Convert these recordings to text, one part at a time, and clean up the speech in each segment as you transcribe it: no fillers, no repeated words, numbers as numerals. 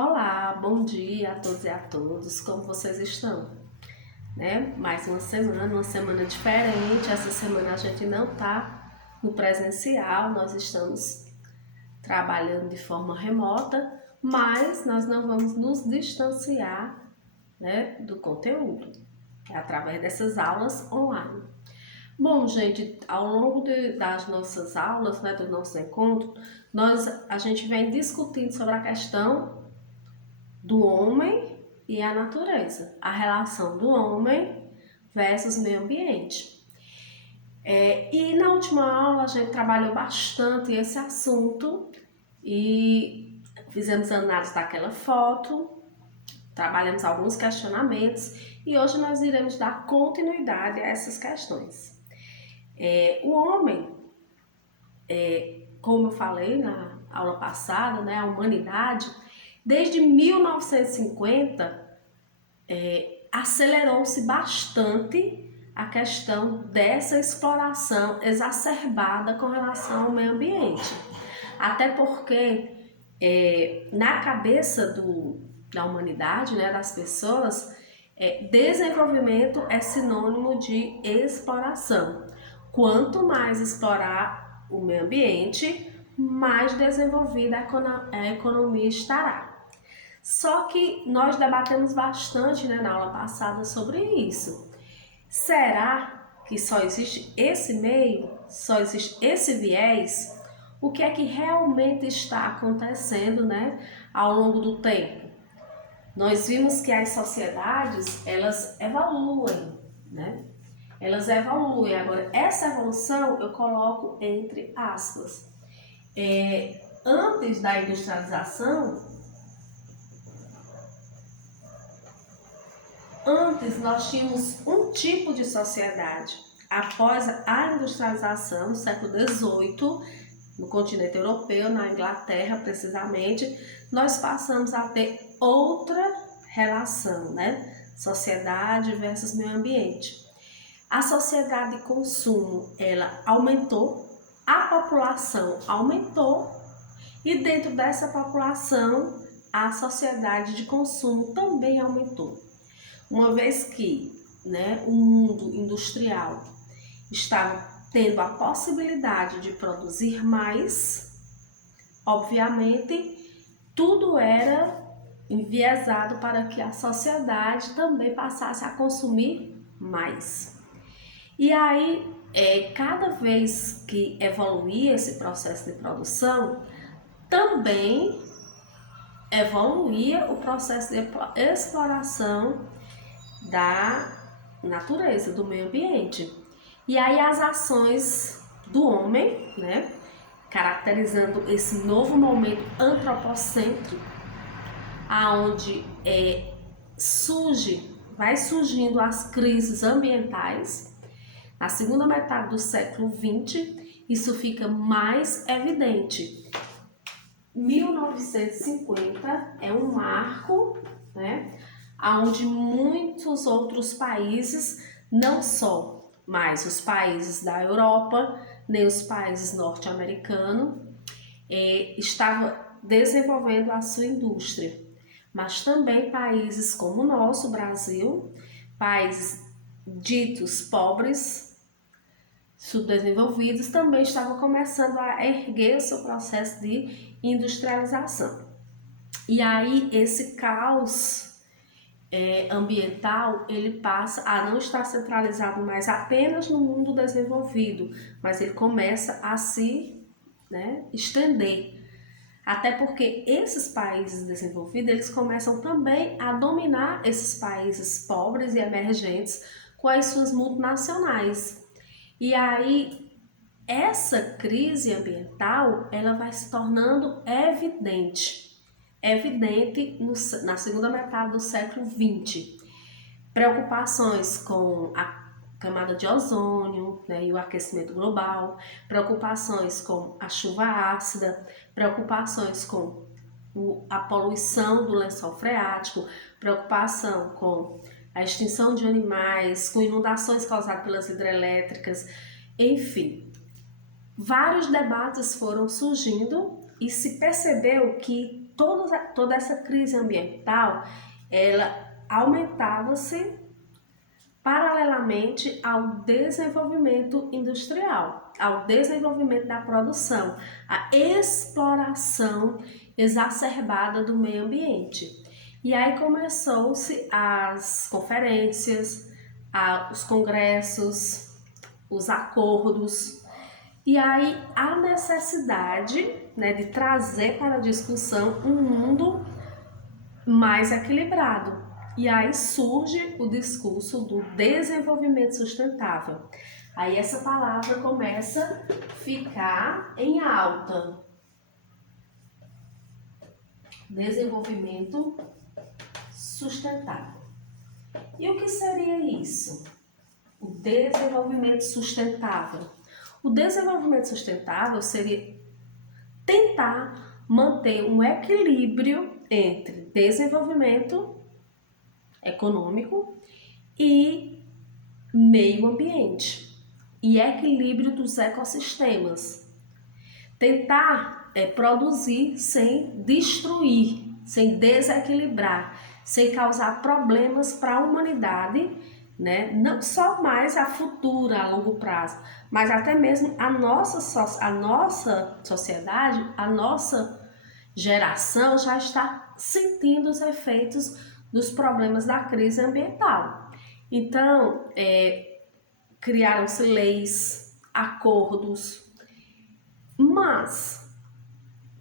Olá, bom dia a todos e a todas, como vocês estão? Mais uma semana diferente. Essa semana a gente não está no presencial, nós estamos trabalhando de forma remota, mas nós não vamos nos distanciar, do conteúdo, através dessas aulas online. Bom, gente, ao longo das nossas aulas, do nosso encontro, a gente vem discutindo sobre a questão do homem e a natureza, a relação do homem versus meio ambiente. E na última aula a gente trabalhou bastante esse assunto e fizemos análise daquela foto, trabalhamos alguns questionamentos e hoje nós iremos dar continuidade a essas questões. O homem, como eu falei na aula passada, a humanidade, desde 1950, acelerou-se bastante a questão dessa exploração exacerbada com relação ao meio ambiente. Até porque na cabeça da humanidade, das pessoas, desenvolvimento é sinônimo de exploração. Quanto mais explorar o meio ambiente, mais desenvolvida a economia estará. Só que nós debatemos bastante na aula passada sobre isso. Será que só existe esse meio? Só existe esse viés? O que é que realmente está acontecendo ao longo do tempo? Nós vimos que as sociedades, elas evoluem, Elas evoluem. Agora, essa evolução eu coloco entre aspas. Antes da industrialização, antes nós tínhamos um tipo de sociedade. Após a industrialização, no século XVIII, no continente europeu, na Inglaterra precisamente, nós passamos a ter outra relação, Sociedade versus meio ambiente. A sociedade de consumo, ela aumentou, a população aumentou e dentro dessa população, a sociedade de consumo também aumentou. Uma vez que o mundo industrial estava tendo a possibilidade de produzir mais, obviamente, tudo era enviesado para que a sociedade também passasse a consumir mais. E aí, cada vez que evoluía esse processo de produção, também evoluía o processo de exploração da natureza, do meio ambiente. E aí as ações do homem, caracterizando esse novo momento antropocêntrico, aonde vai surgindo as crises ambientais. Na segunda metade do século XX, isso fica mais evidente. 1950 é um marco, onde muitos outros países, não só mais os países da Europa, nem os países norte-americanos, estavam desenvolvendo a sua indústria, mas também países como o nosso Brasil, países ditos pobres, subdesenvolvidos, também estavam começando a erguer o seu processo de industrialização. E aí esse caos ambiental, ele passa a não estar centralizado mais apenas no mundo desenvolvido, mas ele começa a se estender. Até porque esses países desenvolvidos, eles começam também a dominar esses países pobres e emergentes com as suas multinacionais. E aí, essa crise ambiental, ela vai se tornando evidente na segunda metade do século XX. Preocupações com a camada de ozônio e o aquecimento global, preocupações com a chuva ácida, preocupações com a poluição do lençol freático, preocupação com a extinção de animais, com inundações causadas pelas hidrelétricas, enfim. Vários debates foram surgindo e se percebeu que toda essa crise ambiental, ela aumentava-se paralelamente ao desenvolvimento industrial, ao desenvolvimento da produção, à exploração exacerbada do meio ambiente. E aí começou-se as conferências, os congressos, os acordos, e aí a necessidade, né, de trazer para a discussão um mundo mais equilibrado. E aí surge o discurso do desenvolvimento sustentável. Aí essa palavra começa a ficar em alta. Desenvolvimento sustentável. E o que seria isso? O desenvolvimento sustentável. O desenvolvimento sustentável seria tentar manter um equilíbrio entre desenvolvimento econômico e meio ambiente e equilíbrio dos ecossistemas. Tentar produzir sem destruir, sem desequilibrar, sem causar problemas para a humanidade, né? Não só mais a futura, a longo prazo, mas até mesmo a nossa sociedade, a nossa geração já está sentindo os efeitos dos problemas da crise ambiental. Então, criaram-se leis, acordos, mas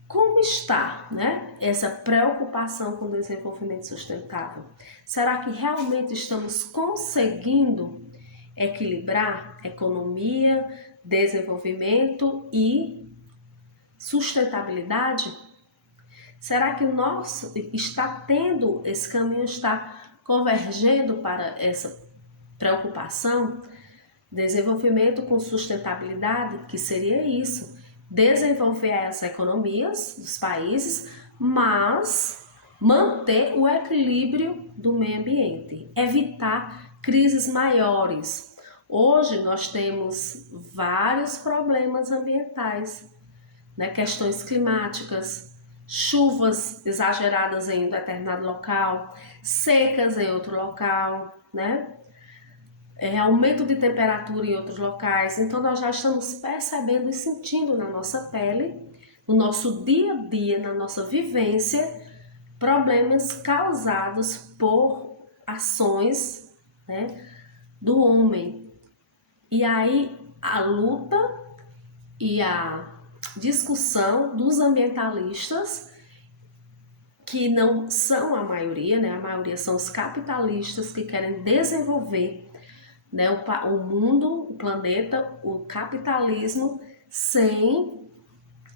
como está, né, essa preocupação com o desenvolvimento sustentável? Será que realmente estamos conseguindo equilibrar economia, desenvolvimento e sustentabilidade? Será que o nosso está tendo esse caminho, está convergendo para essa preocupação? Desenvolvimento com sustentabilidade, que seria isso, desenvolver as economias dos países, mas manter o equilíbrio do meio ambiente, evitar crises maiores. Hoje nós temos vários problemas ambientais, né? Questões climáticas, chuvas exageradas em um determinado local, secas em outro local, né? Aumento de temperatura em outros locais. Então nós já estamos percebendo e sentindo na nossa pele, no nosso dia a dia, na nossa vivência, problemas causados por ações, né, do homem. E aí a luta e a discussão dos ambientalistas, que não são a maioria, né? A maioria são os capitalistas que querem desenvolver, né, o mundo, o planeta, o capitalismo, sem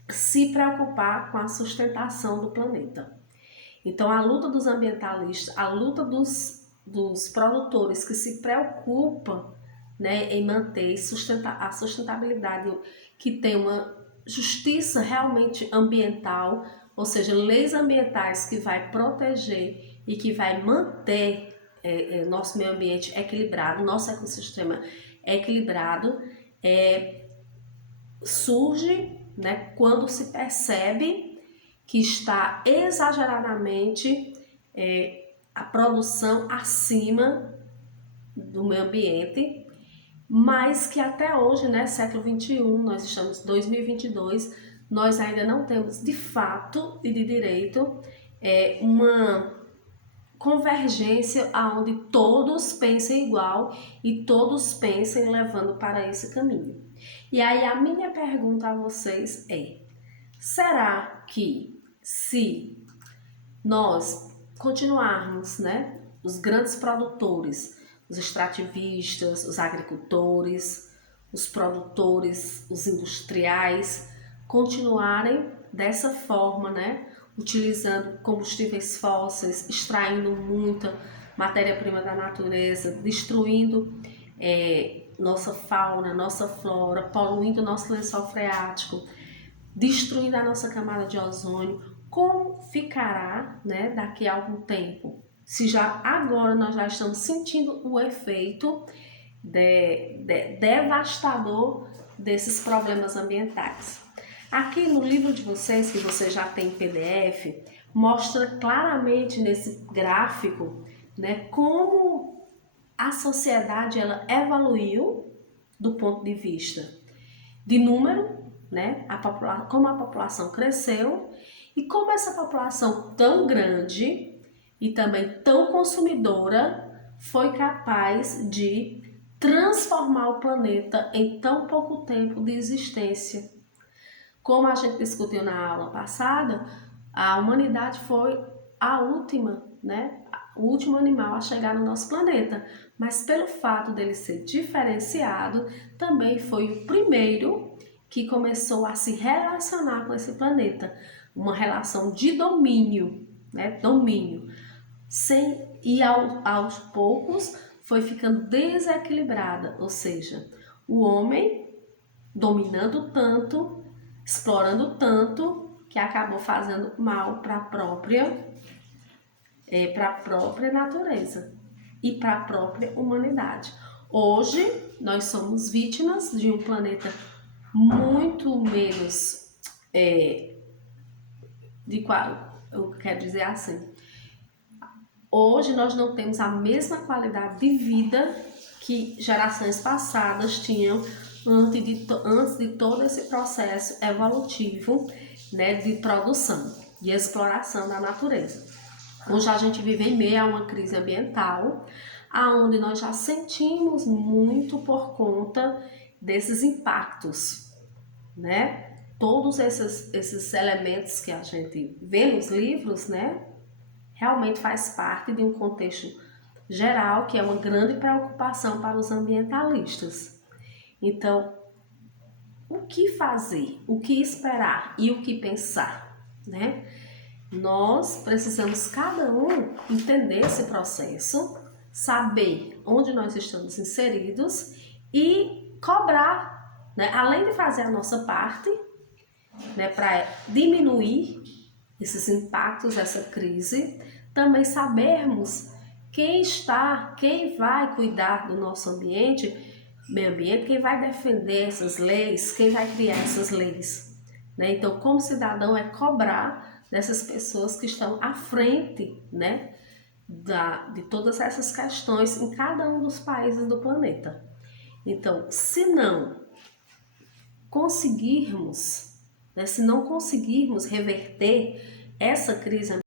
se preocupar com a sustentação do planeta. Então a luta dos ambientalistas, a luta dos produtores que se preocupam, né, em manter a sustentabilidade, que tem uma justiça realmente ambiental, ou seja, leis ambientais que vai proteger e que vai manter nosso meio ambiente equilibrado, nosso ecossistema equilibrado, surge, né, quando se percebe que está exageradamente a produção acima do meio ambiente, mas que até hoje, né, século XXI, nós estamos em 2022, nós ainda não temos de fato e de direito uma convergência onde todos pensem igual e todos pensem levando para esse caminho. E aí a minha pergunta a vocês é: será que se nós continuarmos, né, os grandes produtores, os extrativistas, os agricultores, os produtores, os industriais, continuarem dessa forma, né, utilizando combustíveis fósseis, extraindo muita matéria-prima da natureza, destruindo nossa fauna, nossa flora, poluindo nosso lençol freático, destruindo a nossa camada de ozônio, como ficará, né, daqui a algum tempo? Se já agora nós já estamos sentindo o efeito devastador desses problemas ambientais. Aqui no livro de vocês, que vocês já têm em PDF, mostra claramente nesse gráfico, né, como a sociedade ela evoluiu do ponto de vista de número, né, como a população cresceu e como essa população tão grande e também tão consumidora foi capaz de transformar o planeta em tão pouco tempo de existência. Como a gente discutiu na aula passada, a humanidade foi a última, né? O último animal a chegar no nosso planeta. Mas pelo fato dele ser diferenciado, também foi o primeiro que começou a se relacionar com esse planeta. Uma relação de domínio, né? Domínio. E aos poucos foi ficando desequilibrada, ou seja, o homem dominando tanto, explorando tanto, que acabou fazendo mal para a própria natureza e para a própria humanidade. Hoje, nós somos vítimas de um planeta muito menos, eu quero dizer assim, hoje nós não temos a mesma qualidade de vida que gerações passadas tinham antes de todo esse processo evolutivo, né, de produção, de exploração da natureza. Hoje a gente vive em meio a uma crise ambiental, aonde nós já sentimos muito por conta desses impactos, né? Todos esses elementos que a gente vê nos livros, né, realmente faz parte de um contexto geral que é uma grande preocupação para os ambientalistas. Então, o que fazer, o que esperar e o que pensar, né? Nós precisamos cada um entender esse processo, saber onde nós estamos inseridos e cobrar, né? Além de fazer a nossa parte, né, para diminuir esses impactos, essa crise, também sabermos quem vai cuidar do nosso meio ambiente, quem vai defender essas leis, quem vai criar essas leis, né? Então, como cidadão, é cobrar dessas pessoas que estão à frente, né, de todas essas questões em cada um dos países do planeta. Então, se não conseguirmos reverter essa crise